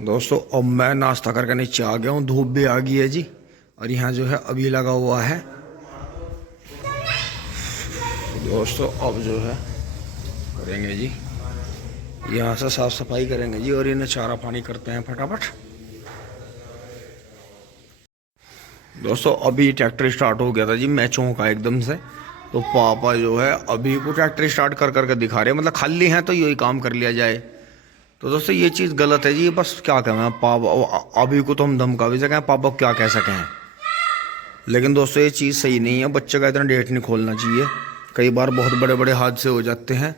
दोस्तों अब मैं नाश्ता करके नीचे आ गया हूँ। धूप भी आ गई है जी। और यहाँ जो है अभी लगा हुआ है। दोस्तों अब जो है करेंगे जी, यहाँ से साफ सफाई करेंगे जी और इन्हें चारा पानी करते हैं फटाफट। दोस्तों अभी ट्रैक्टर स्टार्ट हो गया था जी, मैचों का एकदम से। तो पापा जो है अभी को ट्रैक्टर स्टार्ट कर करके दिखा रहे हैं, मतलब खाली हैं तो यही काम कर लिया जाए। तो दोस्तों ये चीज़ गलत है जी। बस क्या कहें पापा, अभी को तो हम धमका भी सकें, पापा को क्या कह सकें। लेकिन दोस्तों ये चीज़ सही नहीं है, बच्चे का इतना डेट नहीं खोलना चाहिए। कई बार बहुत बड़े बड़े हादसे हो जाते हैं,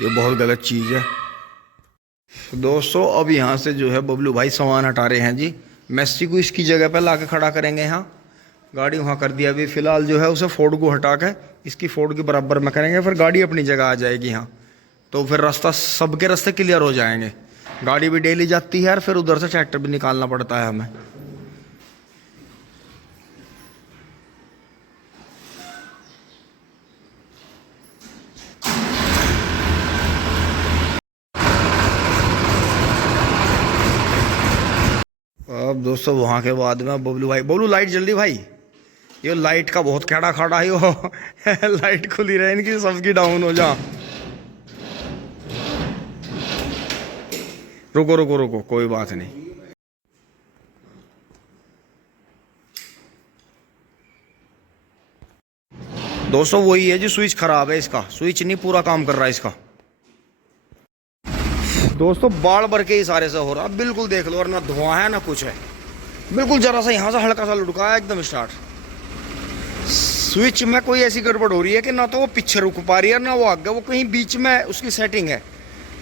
ये बहुत गलत चीज़ है। तो दोस्तों अब यहाँ से जो है बबलू भाई सामान हटा रहे हैं जी। मैसी को इसकी जगह पर ला के खड़ा करेंगे यहाँ, गाड़ी वहाँ कर दिया। अभी फ़िलहाल जो है उसे फोर्ड को हटा के इसकी फोर्ड के बराबर में करेंगे, फिर गाड़ी अपनी जगह आ जाएगी यहाँ। तो फिर रास्ता, सबके रास्ते क्लियर हो जाएंगे। गाड़ी भी डेली जाती है और फिर उधर से ट्रैक्टर भी निकालना पड़ता है हमें। अब दोस्तों वहाँ के बाद में बबलू भाई, बबलू लाइट जल्दी भाई, ये लाइट का बहुत खेड़ा खाड़ा है यो लाइट खुली रहे इनकी, सबकी डाउन हो जा। रुको रुको रुको, कोई बात नहीं। दोस्तों वही है जी, स्विच खराब है इसका, स्विच नहीं पूरा काम कर रहा है इसका। दोस्तों बाल भर के इशारे से हो रहा, बिल्कुल देख लो, और ना धुआं है ना कुछ है, बिल्कुल जरा सा यहाँ से हल्का सा लुढ़का है एकदम स्टार्ट। स्विच में कोई ऐसी गड़बड़ हो रही है कि ना तो वो पीछे रुक पा रही है ना वो आगे, वो कहीं बीच में उसकी सेटिंग है।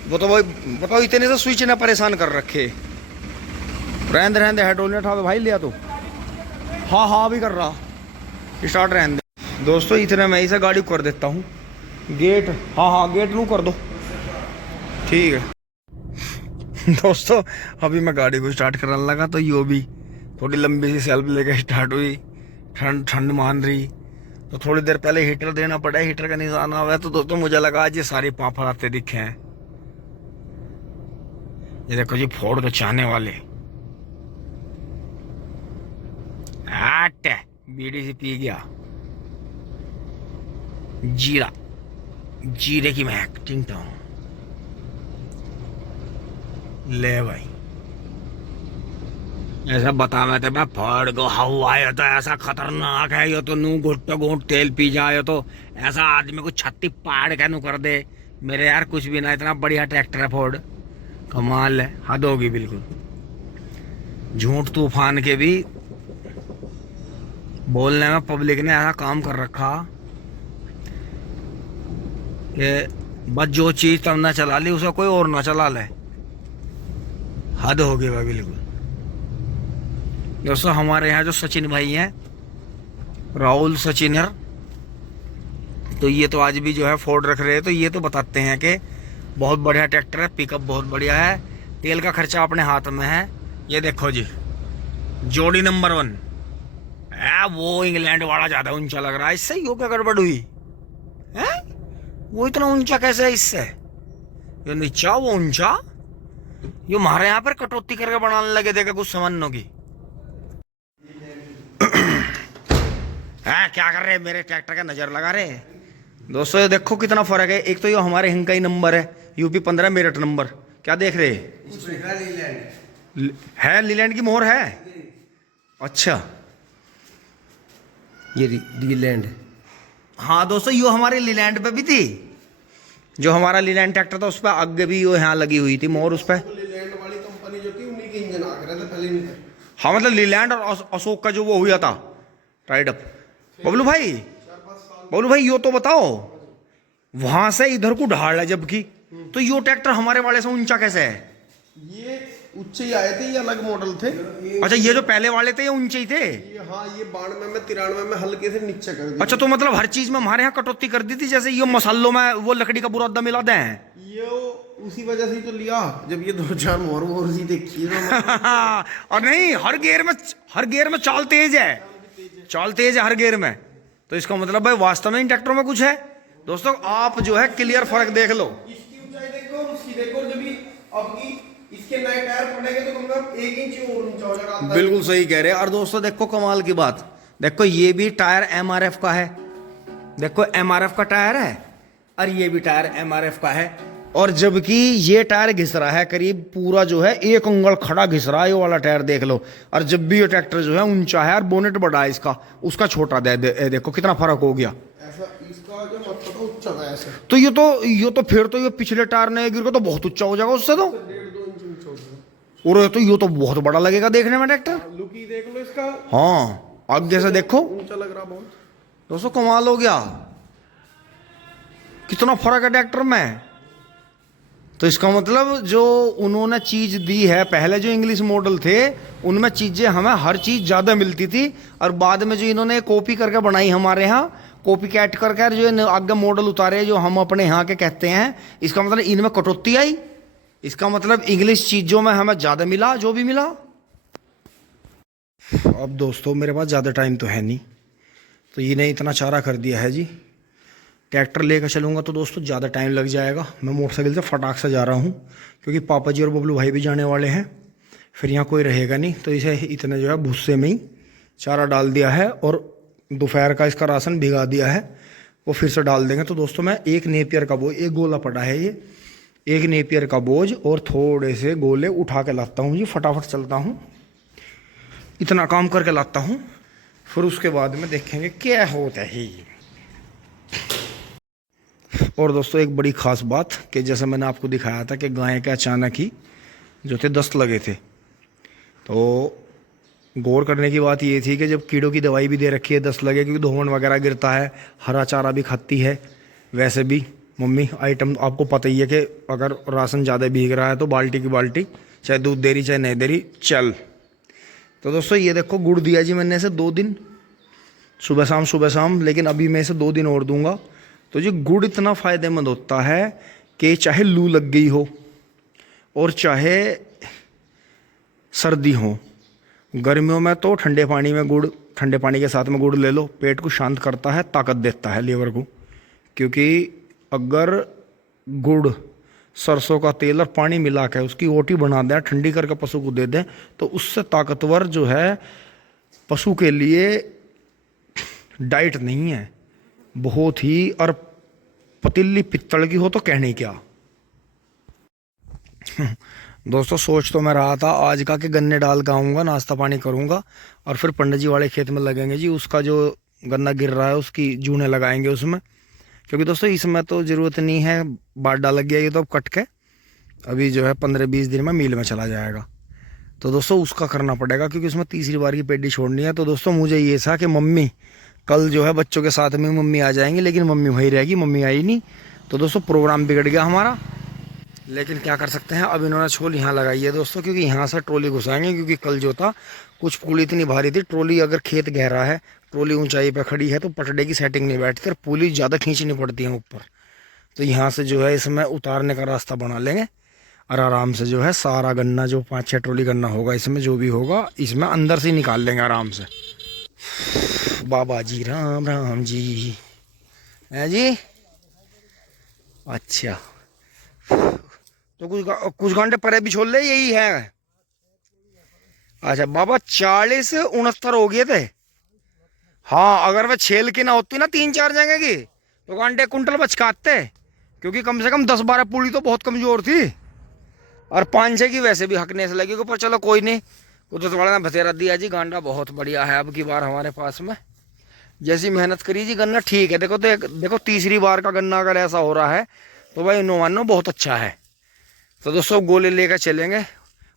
वो तो भाई बताओ, इतने से स्विच ने परेशान कर रखे। रहने दे रहने दे, हेड उठा भाई लिया तो। हाँ हाँ अभी कर रहा, स्टार्ट रहने दे। दोस्तों इतने मैं इसे गाड़ी कर देता हूँ। गेट, हाँ हाँ गेट लूँ कर दो, ठीक है। दोस्तों अभी मैं गाड़ी को स्टार्ट करने लगा तो यो भी थोड़ी लंबी सी सेल्फ लेकर स्टार्ट हुई। ठंड ठंड मान रही, तो थोड़ी देर पहले हीटर देना पड़ा, हीटर का निशान हुआ है। तो दोस्तों मुझे लगा आज ये सारे पाँव फराते दिखे हैं। ये देखो जी फोड़ के चाहने वाले, हट बीड़ी से पी गया। जीरा, जीरे की मैं एक्टिंग तो ले भाई, ऐसा बता मैं तो मैं फड़ गो हवा है तो ऐसा खतरनाक है ये तो, नू घुट्टो घूट तेल पी जाए तो ऐसा आदमी को छत्ती पाड़ के नू कर दे। मेरे यार कुछ भी ना, इतना बढ़िया ट्रैक्टर है फोर्ड, कमाल है, हद होगी बिल्कुल। झूठ तूफान के भी बोलने में पब्लिक ने ऐसा काम कर रखा कि बस जो चीज तब ना चला ली उसे कोई और ना चला ले, हद हो गई भाई बिल्कुल। दोस्तों हमारे यहाँ जो सचिन भाई हैं, राहुल सचिनर, तो ये तो आज भी जो है फोर्ड रख रहे हैं। तो ये तो बताते हैं कि बहुत बढ़िया ट्रैक्टर है, पिकअप बहुत बढ़िया है, तेल का खर्चा अपने हाथ में है। ये देखो जी जोड़ी नंबर 1 है, वो इंग्लैंड वाला ज़्यादा ऊंचा लग रहा है, इससे यो क्या गड़बड़ हुई है? वो इतना ऊंचा कैसे है इससे, ये नीचा वो ऊंचा, ये हमारे यहाँ पर कटौती करके बनाने लगे, देखा कुछ समझ की। क्या कर रहे हैं, मेरे ट्रैक्टर का नजर लगा रहे हैं। दोस्तों ये देखो कितना फर्क है, एक तो ये हमारे हिंग का ही नंबर है, यूपी 15 मेरठ नंबर, क्या देख रहे है, लीलैंड की मोहर है। अच्छा ये लीलैंड, हाँ दोस्तों यो हमारे लीलैंड पे भी थी, जो हमारा लीलैंड ट्रैक्टर था उस पर आगे भी यो यहाँ लगी हुई थी मोहर उस पर। लीलैंड वाली कंपनी जो थी उन्हीं के इंजन आ रहे थे पहले। हाँ मतलब लीलैंड और अशोक का जो वो हुआ था टाइड अप। बबलू भाई यो तो बताओ, वहां से इधर को ढाल है जबकि, तो यो ट्रैक्टर हमारे वाले से ऊंचा कैसे है? ये ऊंचे ही आए थे, ये अलग मॉडल थे। अच्छा ये जो पहले वाले थे ये ऊंचे ही थे? हाँ ये 92 में 93 में हल्के से नीचे कर दिया। अच्छा तो मतलब हर चीज में हमारे यहाँ कटौती कर दी थी, जैसे ये मसालों में वो लकड़ी का बुरादा मिला दे हैं। ये उसी वजह से ही तो लिया, जब ये 2-4 मोहर सी देखी और नहीं हर गेयर में चाल तेज है, चाल तेज है हर गेयर में। तो इसका मतलब भाई वास्तव में इन ट्रैक्टरों में कुछ है। दोस्तों आप जो है क्लियर फर्क देख लो, इसकी ऊंचाई देखो और उसकी देखो, जब अब की इसके नए टायर पड़ेंगे तो कम से कम 1 इंच और ऊंचा हो जाएगा। बिल्कुल सही कह रहे हैं। और दोस्तों देखो कमाल की बात, देखो ये भी टायर एमआरएफ का है, देखो एमआरएफ का टायर है और ये भी टायर एमआरएफ का है। और जबकि ये टायर घिस रहा है करीब पूरा जो है 1 अंगल खड़ा घिस रहा है ये वाला टायर, देख लो। और जब भी ये ट्रैक्टर जो है ऊंचा है और बोनेट बड़ा है इसका, उसका छोटा देखो कितना फर्क हो गया। ऐसा इसका जो मतलब तो ऊंचा था ऐसे, तो ये तो फिर तो ये पिछले टायर ने गिर को तो बहुत ऊंचा हो जाएगा उससे तो। 1.5-2 इंच ऊंचा हो जाएगा। और तो ये तो बहुत बड़ा लगेगा देखने में ट्रैक्टर। लुक ही देख लो इसका, हाँ आगे से देखो ऊंचा लग रहा बहुत। दोस्तों कमाल हो गया, कितना फर्क है ट्रैक्टर में। तो इसका मतलब जो उन्होंने चीज दी है, पहले जो इंग्लिश मॉडल थे उनमें चीजें हमें हर चीज ज्यादा मिलती थी, और बाद में जो इन्होंने कॉपी करके बनाई हमारे यहाँ, कॉपी कैट करके जो आगे मॉडल उतारे जो हम अपने यहाँ के कहते हैं, इसका मतलब इनमें कटौती आई। इसका मतलब इंग्लिश चीजों में हमें ज्यादा मिला जो भी मिला। अब दोस्तों मेरे पास ज्यादा टाइम तो है नहीं, तो इन्हें इतना चारा कर दिया है जी। ट्रैक्टर लेकर चलूँगा तो दोस्तों ज़्यादा टाइम लग जाएगा। मैं मोटरसाइकिल से फटाक से जा रहा हूँ क्योंकि पापा जी और बबलू भाई भी जाने वाले हैं, फिर यहाँ कोई रहेगा नहीं। तो इसे इतने जो है भुस्से में ही चारा डाल दिया है और दोपहर का इसका राशन भिगा दिया है, वो फिर से डाल देंगे। तो दोस्तों मैं एक नेपियर का बोझ, एक गोला पड़ा है ये, एक नेपियर का बोझ और थोड़े से गोले उठा के लाता हूँ जी। फटाफट चलता हूँ, इतना काम करके लाता हूँ, फिर उसके बाद में देखेंगे क्या होता है। और दोस्तों एक बड़ी ख़ास बात कि जैसे मैंने आपको दिखाया था कि गाय के अचानक ही जो थे दस्त लगे थे, तो गौर करने की बात ये थी कि जब कीड़ों की दवाई भी दे रखी है दस्त लगे, क्योंकि धोवन वगैरह गिरता है, हरा चारा भी खाती है, वैसे भी मम्मी आइटम आपको पता ही है कि अगर राशन ज़्यादा भीग रहा है तो बाल्टी की बाल्टी, चाहे दूध दे रही चाहे नहीं दे रही, चल। तो दोस्तों ये देखो गुड़ दिया जी मैंने इसे 2 दिन, सुबह शाम, लेकिन अभी मैं इसे 2 दिन और दूंगा। तो जी गुड़ इतना फ़ायदेमंद होता है कि चाहे लू लग गई हो और चाहे सर्दी हो, गर्मियों में तो ठंडे पानी में गुड़, ठंडे पानी के साथ में गुड़ ले लो, पेट को शांत करता है, ताकत देता है लीवर को। क्योंकि अगर गुड़, सरसों का तेल और पानी मिला के उसकी ओटी बना दें, ठंडी करके पशु को दे दें, तो उससे ताकतवर जो है पशु के लिए डाइट नहीं है बहुत ही। और पतीली पित्तल की हो तो कहने क्या। दोस्तों सोच तो मैं रहा था आज का कि गन्ने डाल के आऊँगा, नाश्ता पानी करूँगा और फिर पंडित जी वाले खेत में लगेंगे जी, उसका जो गन्ना गिर रहा है उसकी जूने लगाएंगे उसमें। क्योंकि दोस्तों इसमें तो ज़रूरत नहीं है, बाडा लग गया ये तो अब कट के अभी जो है 15-20 दिन में मील में चला जाएगा। तो दोस्तों उसका करना पड़ेगा क्योंकि उसमें तीसरी बार की पेडी छोड़नी है। तो दोस्तों मुझे ये था कि मम्मी कल जो है बच्चों के साथ में मम्मी आ जाएंगी, लेकिन मम्मी वहीं रहेगी, मम्मी आई नहीं। तो दोस्तों प्रोग्राम बिगड़ गया हमारा, लेकिन क्या कर सकते हैं। अब इन्होंने छोल यहाँ लगाई है दोस्तों, क्योंकि यहाँ से ट्रॉली घुसाएंगे, क्योंकि कल जो था कुछ पुली इतनी भारी थी, ट्रॉली अगर खेत गहरा है, ट्रॉली ऊंचाई पर खड़ी है तो पटड़े की सेटिंग नहीं बैठती और पुली ज़्यादा खींचनी पड़ती है ऊपर। तो यहाँ से जो है इसमें उतारने का रास्ता बना लेंगे और आराम से जो है सारा गन्ना जो 5-6 ट्रॉली गन्ना होगा इसमें, जो भी होगा इसमें अंदर से निकाल लेंगे आराम से। बाबा जी राम राम जी है जी। अच्छा तो कुछ घंटे परे भी छोड़ ले, यही है। अच्छा बाबा 40-69 हो गए थे। हाँ अगर वह छेल की ना होती ना 3-4 जगह की तो घंटे कुंटल बचकाते, क्योंकि कम से कम 10-12 पुली तो बहुत कमजोर थी और 5-6 की वैसे भी हकने से लगी। पर चलो कोई नहीं, कुदरत वाला ने बतेरा दिया जी, गांडा बहुत बढ़िया है अब की बार हमारे पास में। जैसी मेहनत करी जी गन्ना ठीक है। देखो तीसरी बार का गन्ना अगर ऐसा हो रहा है तो भाई नो मानो बहुत अच्छा है। तो दोस्तों गोले लेकर चलेंगे।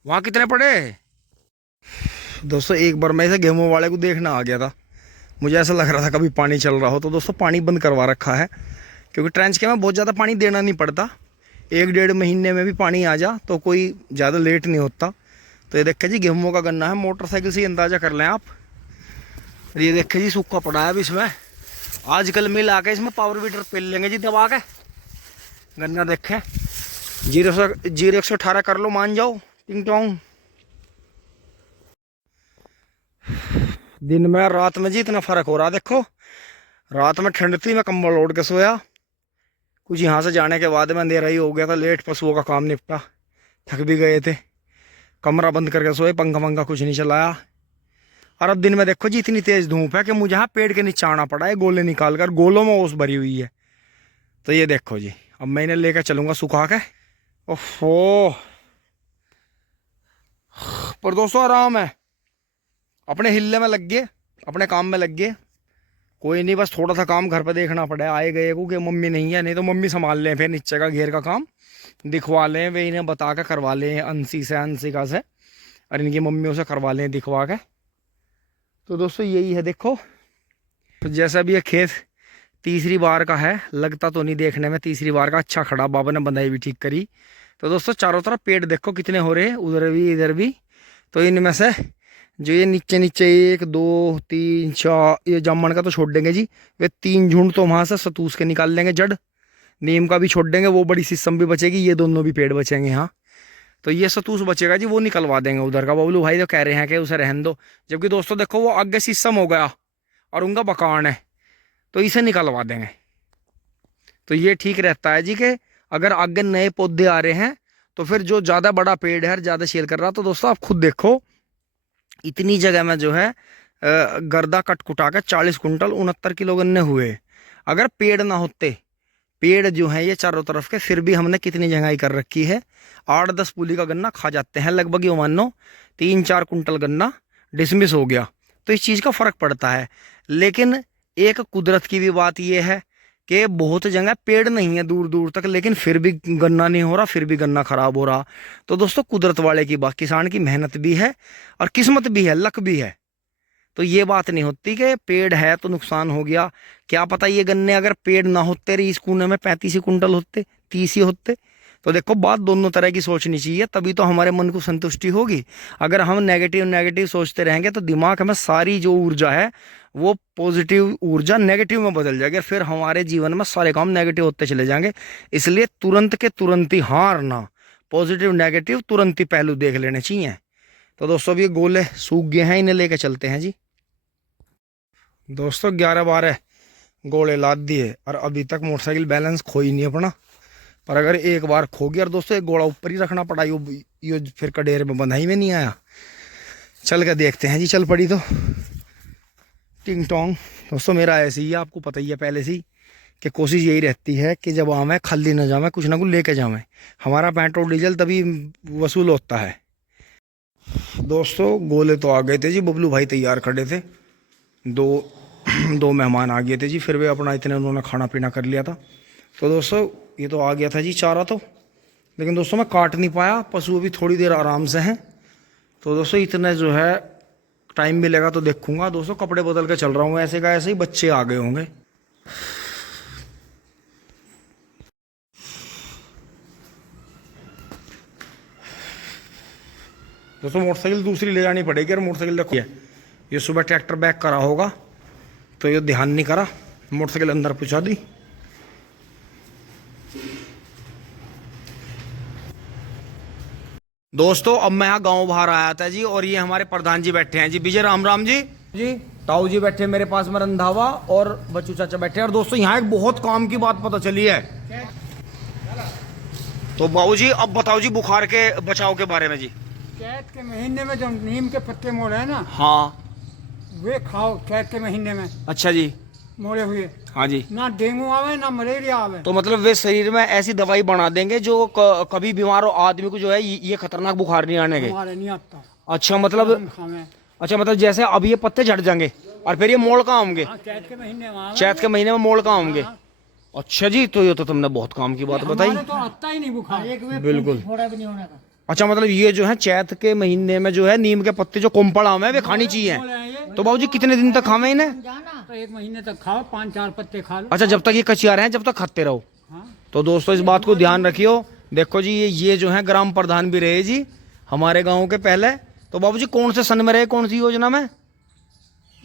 वहाँ कितने पड़े दोस्तों? एक बार मैं इसे गेहूं वाले को देखना आ गया था, मुझे ऐसा लग रहा था कभी पानी चल रहा हो। तो दोस्तों पानी बंद करवा रखा है, क्योंकि ट्रेंच के में बहुत ज़्यादा पानी देना नहीं पड़ता, 1-1.5 महीने में भी पानी आ जा तो कोई ज़्यादा लेट नहीं होता। तो ये देखें जी गेहूं का गन्ना है, मोटरसाइकिल से अंदाज़ा कर लें आप। ये देखें जी सूखा पड़ा है। अब इसमें आजकल मिल आके इसमें पावर वीटर पेल लेंगे जी दबा के। गन्ना देखें 0-118 कर लो, मान जाओ टिंग टोंग। दिन में रात में जी इतना फर्क हो रहा, देखो रात में ठंड थी, मैं कंबल ओढ़ के सोया। कुछ यहाँ से जाने के बाद में अंधेरा ही हो गया था, लेट पशुओं का काम निपटा, थक भी गए थे। कमरा बंद करके सोए, पंखा वंखा कुछ नहीं चलाया। और अब दिन में देखो जी इतनी तेज धूप है कि मुझे यहाँ पेड़ के नीचे आना पड़ा है गोले निकाल कर, गोलों में ओस भरी हुई है। तो ये देखो जी, अब मैं इन्हें लेकर चलूंगा सुखा के। ओहो, पर दोस्तों आराम है, अपने हिलने में लग गए, अपने काम में लग गए। कोई नहीं, बस थोड़ा सा काम घर पे देखना पड़ा है, आए गए को कि मम्मी नहीं है, नहीं तो मम्मी संभाल लें फिर नीचे का घेर का काम, दिखवा लें वे इन्हें बता के करवा लें अंशिका से, और इनकी मम्मियों से करवा लें दिखवा के। तो दोस्तों यही है, देखो जैसा भी ये खेत तीसरी बार का है, लगता तो नहीं देखने में तीसरी बार का, अच्छा खड़ा, बाबा ने बंधाई भी ठीक करी। तो दोस्तों चारों तरफ पेड़ देखो कितने हो रहे हैं, उधर भी इधर भी। तो इनमें से जो ये नीचे नीचे 1 2 3 4, ये जामुन का तो छोड़ देंगे जी, वे 3 झुंड तो वहाँ से सतूस के निकाल लेंगे, जड़ नीम का भी छोड़ देंगे, वो बड़ी शीशम भी बचेगी, ये दोनों भी पेड़ बचेंगे यहाँ। तो ये सतूस बचेगा जी, वो निकलवा देंगे उधर का। बबलू भाई तो कह रहे हैं कि उसे रहने दो, जबकि दोस्तों देखो वो आगे शीशम हो गया और उनका बकान है, तो इसे निकलवा देंगे। तो ये ठीक रहता है जी कि अगर आगे नए पौधे आ रहे हैं तो फिर जो ज़्यादा बड़ा पेड़ है, ज़्यादा शेल कर रहा, तो दोस्तों आप खुद देखो इतनी जगह में जो है गर्दा कट कुटा के 40 कुंटल 69 किलो गन्ने हुए। अगर पेड़ ना होते, पेड़ जो है ये चारों तरफ के, फिर भी हमने कितनी जगह कर रखी है, 8-10 पुली का गन्ना खा जाते हैं लगभग, ये मानो 3-4 कुंटल गन्ना डिसमिस हो गया। तो इस चीज़ का फ़र्क पड़ता है। लेकिन एक कुदरत की भी बात यह है कि बहुत जगह पेड़ नहीं है दूर दूर तक, लेकिन फिर भी गन्ना नहीं हो रहा, फिर भी गन्ना खराब हो रहा। तो दोस्तों कुदरत वाले की बात, किसान की मेहनत भी है और किस्मत भी है, लक भी है। तो ये बात नहीं होती कि पेड़ है तो नुकसान हो गया। क्या पता ये गन्ने अगर पेड़ ना होते रही इस कूने में 35 कुंटल होते, 30 ही होते। तो देखो बात दोनों तरह की सोचनी चाहिए, तभी तो हमारे मन को संतुष्टि होगी। अगर हम नेगेटिव नेगेटिव सोचते रहेंगे तो दिमाग में सारी जो ऊर्जा है वो पॉजिटिव ऊर्जा नेगेटिव में बदल जाएगी, फिर हमारे जीवन में सारे काम नेगेटिव होते चले जाएंगे। इसलिए तुरंत के तुरंत ही हारना, पॉजिटिव नेगेटिव तुरंत ही पहलू देख लेने चाहिए। तो दोस्तों ये गोले सूख गए हैं, इन्हें लेके चलते हैं जी। दोस्तों 11-12 गोले लाद दिए और अभी तक मोटरसाइकिल बैलेंस खोई नहीं अपना। पर अगर एक बार खो गया, और दोस्तों एक गोला ऊपर ही रखना पड़ा, यो फिर कडेर में बंधाई में नहीं आया। चल के देखते हैं जी, चल पड़ी तो टिंग टोंग। दोस्तों मेरा ऐसे ही है, आपको पता ही है पहले से ही कि कोशिश यही रहती है कि जब आवे खाली ना जावे, कुछ ना कुछ लेके जावे। हमारा पेट्रोल डीजल तभी वसूल होता है। दोस्तों गोले तो आ गए थे जी, बबलू भाई तैयार खड़े थे, दो मेहमान आ गए थे जी, फिर वे अपना इतने उन्होंने खाना पीना कर लिया था। तो दोस्तों ये तो आ गया था जी चारा तो, लेकिन दोस्तों मैं काट नहीं पाया, पशु अभी थोड़ी देर आराम से हैं। तो दोस्तों इतने जो है टाइम मिलेगा तो देखूंगा। दोस्तों कपड़े बदल के चल रहा हूँ, ऐसे का ऐसे ही बच्चे आ गए होंगे। दोस्तों मोटरसाइकिल दूसरी ले जानी पड़ेगी, और मोटरसाइकिल देखो ये सुबह ट्रैक्टर बैक करा होगा तो ये ध्यान नहीं करा, मोटरसाइकिल अंदर पहुंचा दी। दोस्तों अब मैं यहाँ गांव बाहर आया था जी, और ये हमारे प्रधान जी बैठे हैं जी, विजय राम जी जी, ताऊ जी बैठे मेरे पास में, रंधावा और बच्चू चाचा बैठे हैं। और दोस्तों यहाँ एक बहुत काम की बात पता चली है। तो बाबू जी अब बताओ जी बुखार के बचाव के बारे में जी। चैत के महीने में जो नीम के पत्ते मोड़े हैं ना, हाँ वे खाओ चैत के महीने में। अच्छा जी, मोड़े हुए, हाँ जी। ना डेंगू आवे ना मलेरिया आवे। तो मतलब वे शरीर में ऐसी दवाई बना देंगे जो कभी बीमार हो आदमी को जो है ये खतरनाक बुखार नहीं आने के। हमारे नहीं आता। अच्छा मतलब, अच्छा मतलब जैसे अब ये पत्ते झड़ जाएंगे और फिर ये मोड़ कहाँ होंगे? चैत के महीने में, चैत के महीने में मोड़ कहाँ होंगे? अच्छा जी, तो ये तो तुमने बहुत काम की बात बताई। तो आता ही नहीं बुखार, बिल्कुल। थोड़ा भी नहीं होने का। अच्छा मतलब ये जो है चैत के महीने में जो है नीम के पत्ते जो कोम्पड़ आम है वे खानी चाहिए। तो बाबूजी कितने दिन तक खावे इन्हें? तो 1 महीने तक खाओ, 5-4 पत्ते खा लो। अच्छा जब तक ये कचिया रहे हैं जब तक खाते रहो। तो दोस्तों इस बात को ध्यान रखियो। देखो जी ये जो है ग्राम प्रधान भी रहे जी हमारे गाँव के पहले। तो बाबूजी कौन से सन में रहे, कौन सी योजना में?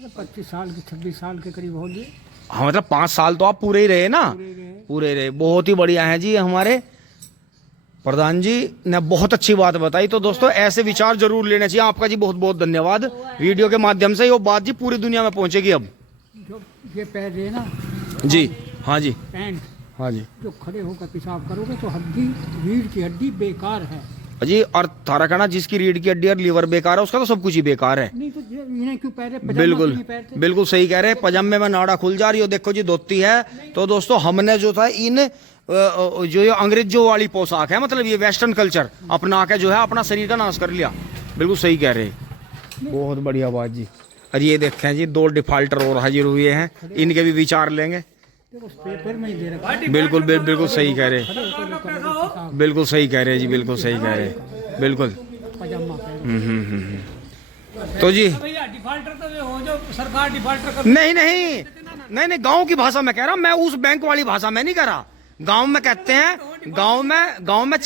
25 साल के 26 साल के करीब हो गए। हाँ मतलब 5 साल तो आप पूरे ही रहे ना? पूरे रहे, बहुत ही बढ़िया है जी। हमारे प्रधान जी ने बहुत अच्छी बात बताई। तो दोस्तों ऐसे विचार जरूर लेने चाहिए। आपका जी बहुत बहुत धन्यवाद। वीडियो के माध्यम से ये बात जी पूरी दुनिया में पहुंचेगी। अब जो ये पैर है ना जी, हाँ जी, पैंट, हाँ जी, जो खड़े होकर पेशाब करोगे तो हड्डी, रीढ़ की हड्डी बेकार है। जी और थारा कहना जिसकी रीढ़ की हड्डी और लीवर बेकार है उसका तो सब कुछ ही बेकार है। नहीं तो इन्हें क्यों पहले पजामा बिल्कुल क्यों नहीं पहनते? बिल्कुल सही कह रहे हैं, पजामे में नाड़ा खुल जा रही हो, देखो जी धोती है। तो दोस्तों हमने जो था इन जो ये अंग्रेजों वाली पोशाक है, मतलब ये वेस्टर्न कल्चर अपना के जो है अपना शरीर का नाश कर लिया। बिल्कुल सही कह रहे हैं, बहुत बढ़िया बात जी। और ये देखें जी 2 डिफाल्टर और हाजिर हुए हैं, इनके भी विचार लेंगे। देखो पेपर में ही दे रखा है। बिल्कुल बिल्कुल सही कह रहे हैं, बिल्कुल सही कह रहे हैं जी, बिल्कुल सही कह रहे हैं, बिल्कुल। पजामा पहन। तो जी भैया डिफाल्टर तो वे हो जो सरकार डिफाल्टर कर। नहीं नहीं नहीं नहीं, गांव की भाषा में कह रहा हूं मैं, उस बैंक वाली भाषा में नहीं कह रहा। गांव में कहते हैं, गांव में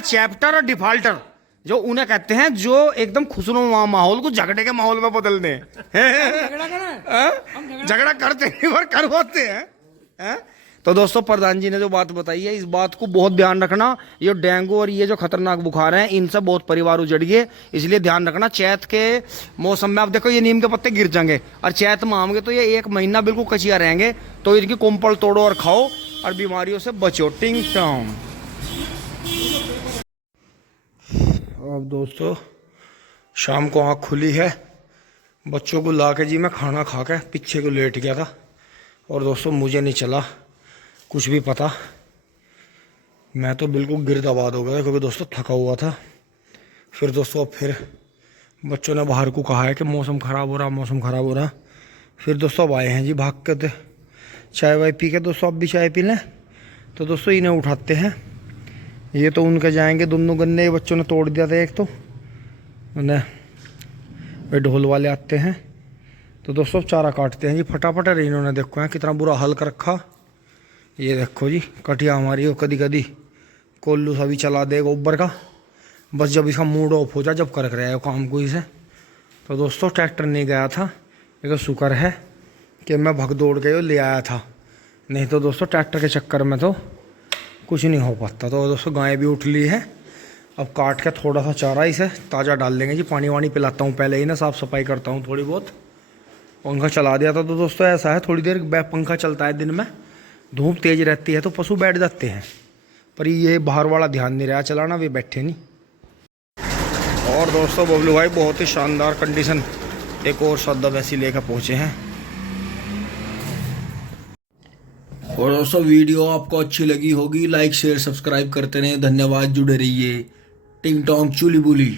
चैप्टर और डिफाल्टर जो उन्हें कहते हैं जो एकदम खुशनुमा माहौल को झगड़े के माहौल में बदल दें। झगड़ा करें, झगड़ा करते नहीं पर करवाते हैं। तो दोस्तों प्रधान जी ने जो बात बताई है, इस बात को बहुत ध्यान रखना। ये डेंगू और ये जो खतरनाक बुखार हैं इनसे बहुत परिवार उजड़ गए, इसलिए ध्यान रखना। चैत के मौसम में आप देखो ये नीम के पत्ते गिर जाएंगे, और चैत में आएंगे तो ये 1 महीना बिल्कुल कचिया रहेंगे। तो इनकी कोम्पल तोड़ो और खाओ और बीमारियों से बचो। टिंग टॉम। अब दोस्तों शाम को आँख खुली है, बच्चों को ला के जी मैं खाना खा के पीछे को लेट गया था। और दोस्तों मुझे नहीं चला कुछ भी पता, मैं तो बिल्कुल गिरदाबाद हो गया क्योंकि दोस्तों थका हुआ था। फिर दोस्तों फिर बच्चों ने बाहर को कहा है कि मौसम ख़राब हो रहा, मौसम ख़राब हो रहा। फिर दोस्तों अब आए हैं जी भाग के, चाय वाय पी के। दोस्तों अब भी चाय पी लें। तो दोस्तों इन्हें उठाते हैं, ये तो उनके जाएंगे। दोनों गन्ने बच्चों ने तोड़ दिया था एक, तो उन्हें वे ढोल वाले आते हैं। तो दोस्तों चारा काटते हैं जी फटाफट। अरे इन्होंने देखो है कितना बुरा हाल कर रखा। ये देखो जी कटिया हमारी हो, कदी कदी कोल्लू सा भी चला दे गोबर का, बस जब इसका मूड ऑफ हो जाए जब कर रहे हो काम को इसे। तो दोस्तों ट्रैक्टर नहीं गया था, ये तो शुक्र है कि मैं भग दौड़ के ले आया था, नहीं तो दोस्तों ट्रैक्टर के चक्कर में तो कुछ नहीं हो पाता। तो दोस्तों गाय भी उठ ली है, अब काट के थोड़ा सा चारा इसे ताज़ा डाल देंगे जी। पानी वानी पिलाता हूँ पहले ही ना, साफ़ सफाई करता हूँ थोड़ी बहुत। पंखा चला दिया था तो दोस्तों ऐसा है थोड़ी देर पंखा चलता है दिन में, धूप तेज़ रहती है तो पशु बैठ जाते हैं, पर ये बाहर वाला ध्यान नहीं रहा चलाना, वे बैठे नहीं। और दोस्तों बबलू भाई बहुत ही शानदार कंडीशन एक और सौदा वैसी लेकर पहुँचे हैं। और दोस्तों वीडियो आपको अच्छी लगी होगी, लाइक शेयर सब्सक्राइब करते रहें। धन्यवाद, जुड़े रहिए। टिंग टोंग चुली बुली।